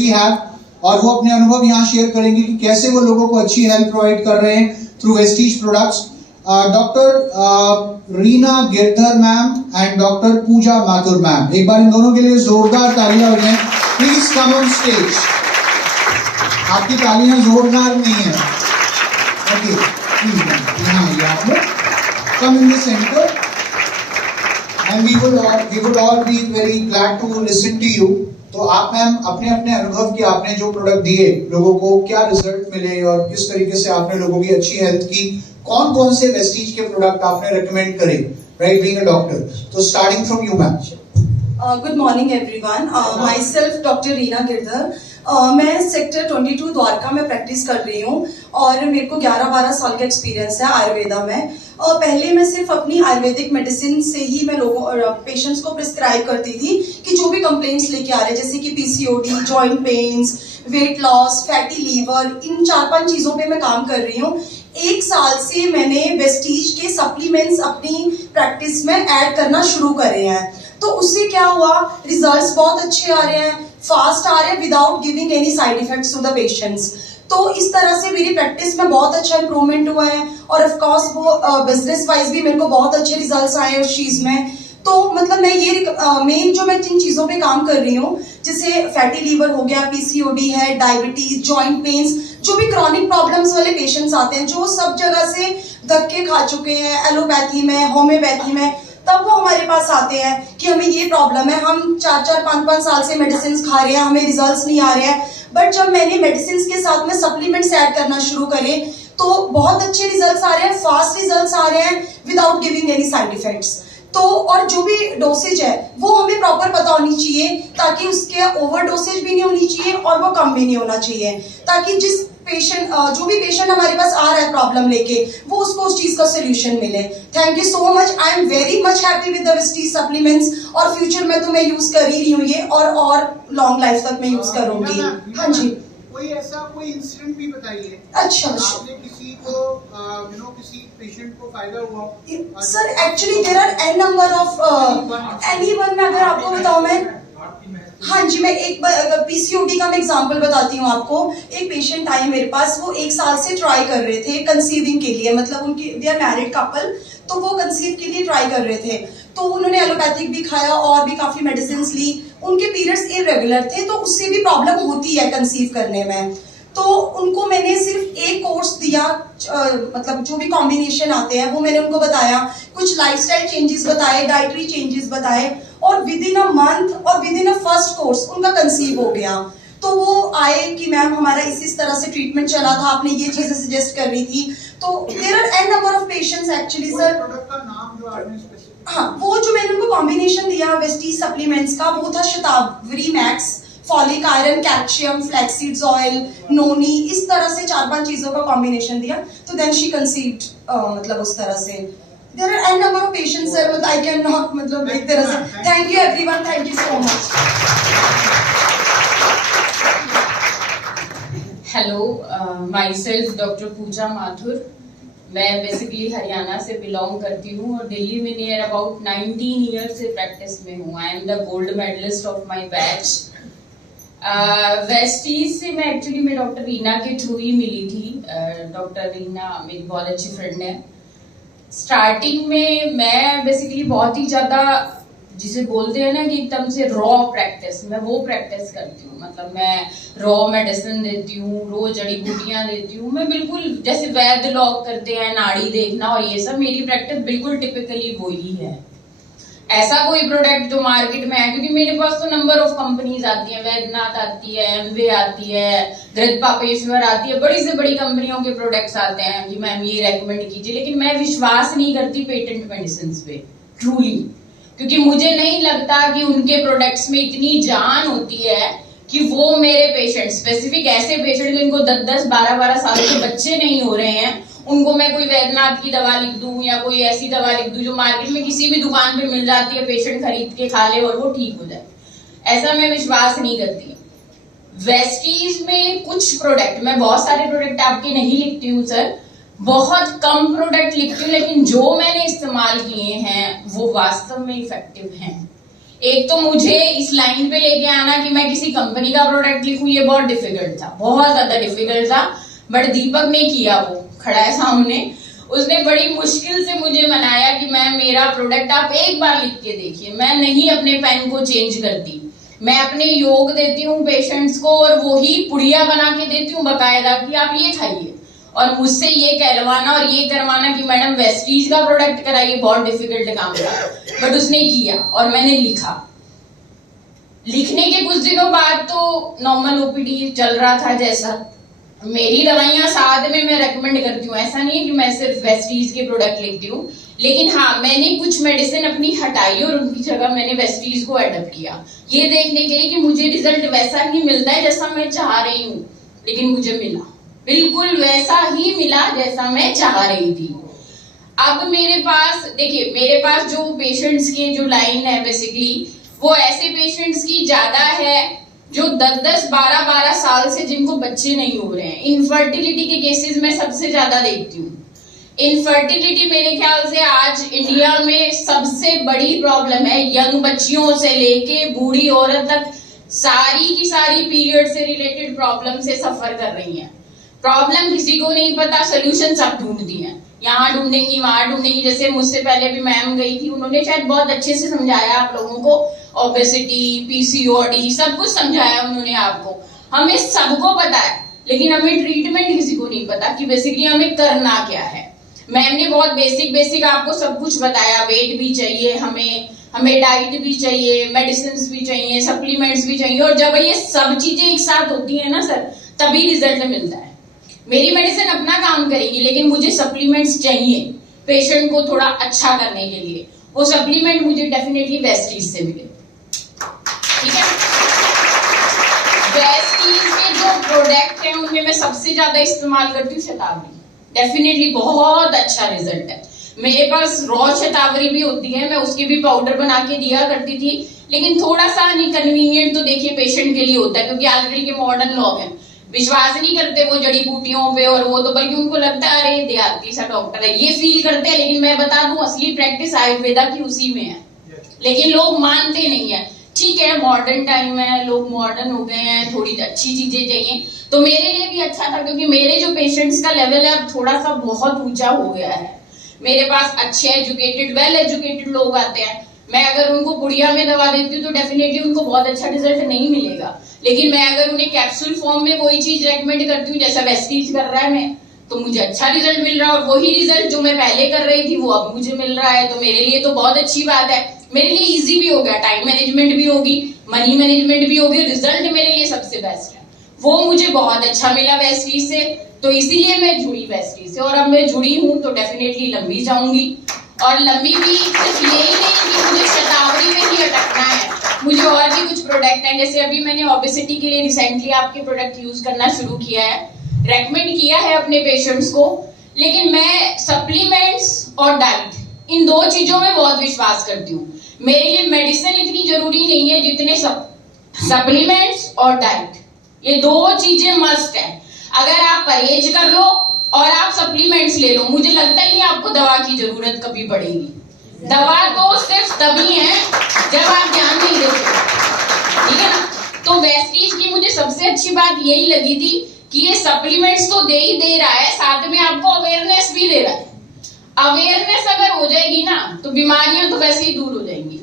है और वो अपने अनुभव यहाँ शेयर करेंगे कि कैसे वो लोगों को अच्छी हेल्थ प्रोवाइड कर रहे हैं through Vestige products. Doctor Reena Girdhar ma'am and doctor Pooja Mathur ma'am, एक बार इन दोनों के लिए जोरदार तालियां हो जाएं। Please come on stage. आपकी तालियां जोरदार नहीं है। ओके, यहाँ आइए आप लोग, come in the centre and we would all be very glad to listen to you. तो आप मैम अपने अपने अनुभव के, आपने जो प्रोडक्ट दिए लोगों को, क्या रिजल्ट मिले और किस तरीके से आपने लोगों की अच्छी हेल्थ की, कौन कौन से वेस्टीज के प्रोडक्ट आपने रेकमेंड करे, राइट, बीइंग अ डॉक्टर। तो starting from you ma'am. Good morning everyone, my self doctor Reena Girdhar. मैं सेक्टर 22 द्वारका में प्रैक्टिस कर रही हूँ और मेरे को 11-12 साल का एक्सपीरियंस है आयुर्वेदा में। पहले मैं सिर्फ अपनी आयुर्वेदिक मेडिसिन से ही मैं लोगों पेशेंट्स को प्रिस्क्राइब करती थी कि जो भी कंप्लेंट्स लेके आ रहे हैं, जैसे कि PCOD, joint pains, weight loss, fatty liver, इन 4-5 चीजों पे मैं काम कर रही हूँ। 1 साल से मैंने वेस्टीज के सप्लीमेंट्स अपनी प्रैक्टिस में ऐड करना शुरू करे हैं। तो उससे क्या हुआ, रिजल्ट्स बहुत अच्छे आ रहे हैं, फास्ट आ रहे हैं, without giving any side effects to the patients. तो इस तरह से मेरी प्रैक्टिस में बहुत अच्छा इंप्रूवमेंट हुआ है और ऑफ कोर्स वो बिजनेस वाइज भी मेरे को बहुत अच्छे रिजल्ट्स आए उस चीज में। तो मतलब मैं ये मेन जो मैं जिन चीजों पे काम कर रही हूँ, जैसे फैटी लीवर हो गया, पीसीओडी है, डायबिटीज, जॉइंट पेन्स, जो भी क्रॉनिक प्रॉब्लम्स वाले पेशेंट्स आते हैं, जो सब जगह से धक्के खा चुके हैं एलोपैथी में, होम्योपैथी में, तब वो हमारे पास आते हैं कि हमें ये प्रॉब्लम है, हम 4-4, 5-5 साल से मेडिसिन खा रहे हैं, हमें रिजल्ट्स नहीं आ रहे हैं। बट जब मैंने मेडिसिन के साथ में सप्लीमेंट्स ऐड करना शुरू करे तो बहुत अच्छे रिजल्ट्स आ रहे हैं, फास्ट रिजल्ट्स आ रहे हैं, without giving any side effects. तो और जो भी डोसेज है वो हमें प्रॉपर पता होनी चाहिए, ताकि उसके ओवर डोसेज भी नहीं होनी चाहिए और वो कम भी नहीं होना चाहिए, ताकि जिस पेशेंट जो भी पेशेंट हमारे पास आ रहा है प्रॉब्लम लेके, वो उसको उस चीज का सोल्यूशन मिले। Thank you so much, I am very much happy with the Vestige supplements और फ्यूचर में तो मैं यूज कर ही रही हूँ ये, और लॉन्ग लाइफ तक मैं यूज करूंगी। हाँ जी, कोई ऐसा कोई इंसिडेंट भी बताइए। अच्छा, आपने किसी को किसी पेशेंट को फायदा हुआ? Sir actually there are an number of anyone में, अगर आपको बताऊं मैं, हाँ जी, मैं एक पीसीओडी का मैं एग्जांपल बताती हूँ आपको। एक पेशेंट आए मेरे पास, वो 1 साल से ट्राई कर रहे थे कंसीविंग के लिए, मतलब उनकी दे आर मैरिड कपल, तो वो कंसीव के लिए ट्राई कर रहे थे। तो उन्होंने एलोपैथिक भी खाया और भी काफी मेडिसिन ली, उनके पीरियड्स इरेगुलर थे, तो उससे भी प्रॉब्लम होती है कंसीव करने में। तो उनको मैंने सिर्फ एक कोर्स दिया, मतलब जो भी कॉम्बिनेशन आते हैं वो मैंने उनको बताया, कुछ लाइफस्टाइल चेंजेस बताए, डाइटरी चेंजेस बताए, और विद इन अ मंथ और with in a first course उनका कंसीव हो गया। तो वो आए कि मैम हमारा इस तरह से ट्रीटमेंट चला था, आपने ये चीजें सजेस्ट कर रही थी। तो there are an number of patients actually sir. Product का नाम जो आपने हाँ, वो जो मैंने उनको कॉम्बिनेशन दिया वेस्टीज सप्लीमेंट्स का, वो था Shatavari max, folic iron, calcium, flaxseeds oil, noni, इस तरह से 4-5 चीजों का कॉम्बिनेशन दिया। तो देन शी कंसीव्ड, मतलब उस तरह से। There are an number of patients sir, मतलब आई कैन नॉट, मतलब एक तरह से। Thank you everyone, thank you so much. Hello, myself doctor Pooja Mathur. मैं बेसिकली हरियाणा से बिलोंग करती हूँ और दिल्ली में नियर अबाउट 19 ईयर से प्रैक्टिस में हूँ। I am the gold medalist of my batch. Vestige से मैं एक्चुअली मैं डॉक्टर रीना के थ्रू ही मिली थी। डॉक्टर रीना मेरी बहुत अच्छी फ्रेंड है। स्टार्टिंग में मैं बेसिकली बहुत ही ज्यादा, जिसे बोलते हैं ना कि एकदम से रॉ प्रैक्टिस, मैं वो प्रैक्टिस करती हूँ। मतलब मैं रॉ मेडिसिन देती हूँ, रोज जड़ी बूटियां देती हूँ। मैं बिल्कुल जैसे वैद्य लोग करते हैं, नाड़ी देखना और ये सब, मेरी प्रैक्टिस बिल्कुल टिपिकली वो ही है। ऐसा कोई प्रोडक्ट जो मार्केट में है, क्योंकि मेरे पास तो नंबर ऑफ कंपनीज आती है, वैद्यनाथ आती है, एमवे आती है, गृह पापेश्वर आती है, बड़ी से बड़ी कंपनियों के प्रोडक्ट्स आते हैं कि मैम ये रेकमेंड कीजिए। लेकिन मैं विश्वास नहीं करती पेटेंट मेडिसिन पे, ट्रूली, क्योंकि मुझे नहीं लगता कि उनके प्रोडक्ट्स में इतनी जान होती है कि वो मेरे पेशेंट, स्पेसिफिक ऐसे पेशेंट जिनको 10-10, 12-12 साल के बच्चे नहीं हो रहे हैं, उनको मैं कोई वैद्यनाथ की दवा लिख दूं या कोई ऐसी दवा लिख दूं जो मार्केट में किसी भी दुकान पे मिल जाती है, पेशेंट खरीद के खा ले और वो ठीक हो जाए। ऐसा मैं विश्वास नहीं करती। वेस्टीज में कुछ प्रोडक्ट, मैं बहुत सारे प्रोडक्ट आपके नहीं लिखती हूँ सर, बहुत कम प्रोडक्ट लिखती हूँ, लेकिन जो मैंने इस्तेमाल किए हैं वो वास्तव में इफेक्टिव हैं। एक तो मुझे इस लाइन पे लेके आना कि मैं किसी कंपनी का प्रोडक्ट लिखूं, ये बहुत डिफिकल्ट था, बहुत ज्यादा डिफिकल्ट था। बट दीपक ने किया, वो खड़ा है सामने, उसने बड़ी मुश्किल से मुझे मनाया कि मैम मेरा प्रोडक्ट आप एक बार लिख के देखिए। मैं नहीं अपने पेन को चेंज करती, मैं अपने योग देती हूँ पेशेंट्स को और वही पुड़िया बना के देती हूँ बकायदा कि आप ये खाइए। और मुझसे ये कहलवाना और ये करवाना कि मैडम वेस्टीज का प्रोडक्ट कराइए, बहुत डिफिकल्ट काम था। बट उसने किया और मैंने लिखा। लिखने के कुछ दिनों बाद तो नॉर्मल ओपीडी चल रहा था जैसा। मेरी दवाइयां साथ में मैं रेकमेंड करती हूँ, ऐसा नहीं है कि मैं सिर्फ वेस्टीज के प्रोडक्ट लिखती हूँ। लेकिन हाँ, मैंने कुछ मेडिसिन अपनी हटाई और उनकी जगह मैंने वेस्टीज को एडप्ट किया, ये देखने के लिए कि मुझे रिजल्ट वैसा ही मिलता है जैसा मैं चाह रही हूँ। लेकिन मुझे मिला, बिल्कुल वैसा ही मिला जैसा मैं चाह रही थी। अब मेरे पास देखिए, मेरे पास जो पेशेंट्स की जो लाइन है बेसिकली वो ऐसे पेशेंट्स की ज्यादा है जो 10-10, 12-12 साल से जिनको बच्चे नहीं हो रहे हैं। इनफर्टिलिटी के केसेस में सबसे ज्यादा देखती हूँ। इनफर्टिलिटी मेरे ख्याल से आज इंडिया में सबसे बड़ी प्रॉब्लम है। यंग बच्चियों से लेके बूढ़ी औरत तक सारी की सारी पीरियड से रिलेटेड प्रॉब्लम से सफर कर रही हैं। प्रॉब्लम किसी को नहीं पता, सोल्यूशन सब ढूंढती हैं, यहाँ ढूंढेंगी वहां ढूंढेंगी। जैसे मुझसे पहले भी मैम गई थी, उन्होंने शायद बहुत अच्छे से समझाया आप लोगों को, ओबेसिटी, पीसीओडी सब कुछ समझाया उन्होंने आपको। हमें सबको पता है, लेकिन हमें ट्रीटमेंट किसी को नहीं पता कि बेसिकली हमें करना क्या है। मैम ने बहुत बेसिक आपको सब कुछ बताया। वेट भी चाहिए हमें डाइट भी चाहिए, मेडिसिन भी चाहिए, सप्लीमेंट्स भी चाहिए। और जब ये सब चीजें एक साथ होती है ना सर, तभी रिजल्ट मिलता है। मेरी मेडिसिन अपना काम करेगी, लेकिन मुझे सप्लीमेंट्स चाहिए पेशेंट को थोड़ा अच्छा करने के लिए। वो सप्लीमेंट मुझे डेफिनेटली वेस्टीज से मिले, ठीक है। वेस्टीज के जो प्रोडक्ट हैं उनमें मैं सबसे ज्यादा इस्तेमाल करती हूँ शतावरी। डेफिनेटली बहुत अच्छा रिजल्ट है। मेरे पास रॉ शतावरी भी होती है, मैं उसके भी पाउडर बना के दिया करती थी। लेकिन थोड़ा सा इनकन्वीनियंट तो देखिए पेशेंट के लिए होता है, क्योंकि आजकल के मॉडर्न लोग हैं, विश्वास नहीं करते वो जड़ी बूटियों पे, और वो तो बल्कि उनको लगता है अरे देहाती सा डॉक्टर है, ये फील करते हैं। लेकिन मैं बता दूं असली प्रैक्टिस आयुर्वेदा की उसी में है, लेकिन लोग मानते नहीं है। ठीक है, मॉडर्न टाइम है, लोग मॉडर्न हो गए हैं, थोड़ी अच्छी चीजें चाहिए, तो मेरे लिए भी अच्छा था, क्योंकि मेरे जो पेशेंट्स का लेवल है अब थोड़ा सा बहुत ऊंचा हो गया है। मेरे पास अच्छे एजुकेटेड, वेल एजुकेटेड लोग आते हैं। मैं अगर उनको पुड़िया में दवा देती हूँ तो डेफिनेटली उनको बहुत अच्छा रिजल्ट नहीं मिलेगा। लेकिन मैं अगर उन्हें कैप्सूल फॉर्म में कोई चीज रेकमेंड करती हूँ, जैसा वेस्टीज कर रहा है मैं, तो मुझे अच्छा रिजल्ट मिल रहा है। और वही रिजल्ट जो मैं पहले कर रही थी वो अब मुझे मिल रहा है, तो मेरे लिए तो बहुत अच्छी बात है। मेरे लिए इजी भी हो गया, टाइम मैनेजमेंट भी होगी, मनी मैनेजमेंट भी होगी, रिजल्ट मेरे लिए सबसे बेस्ट है। वो मुझे बहुत अच्छा मिला वेस्टीज से, तो इसीलिए मैं जुड़ी वेस्टीज से। और अब मैं जुड़ी हूँ तो डेफिनेटली लंबी जाऊंगी। और लंबी भी सिर्फ यही नहीं कि मुझे शतावरी में ही अटकना है, मुझे और भी कुछ प्रोडक्ट हैं। जैसे अभी मैंने ओबेसिटी के लिए रिसेंटली आपके प्रोडक्ट यूज करना शुरू किया है, रेकमेंड किया है अपने पेशेंट्स को। लेकिन मैं सप्लीमेंट्स और डाइट, इन दो चीजों में बहुत विश्वास करती हूँ। मेरे लिए मेडिसिन इतनी जरूरी नहीं है जितने सप्लीमेंट्स और डाइट, ये दो चीजें मस्ट है। अगर आप परहेज कर लो और आप सप्लीमेंट्स ले लो, मुझे लगता ही नहीं आपको दवा की जरूरत कभी पड़ेगी। दवा तो सिर्फ तभी है जब आप ध्यान नहीं देते, ठीक है ना। तो वेस्टीज की मुझे सबसे अच्छी बात यही लगी थी कि ये सप्लीमेंट्स तो दे ही दे रहा है, साथ में आपको अवेयरनेस भी दे रहा है। अवेयरनेस अगर हो जाएगी ना तो बीमारियां तो वैसे ही दूर हो जाएंगी,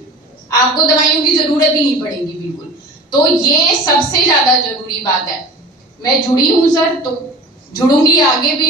आपको दवाइयों की जरूरत ही नहीं पड़ेगी बिल्कुल। तो ये सबसे ज्यादा जरूरी बात है। मैं जुड़ी हूं सर, तो जुड़ूंगी आगे भी।